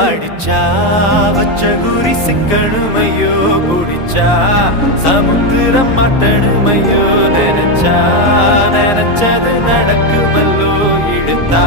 அடிச்சா வச்ச குறி சிக்கணுமையோ குடிச்சா சமுத்திரம் மாட்டணுமையோ நினைச்சா நினைச்சது நடக்குமல்லோ இழுத்தா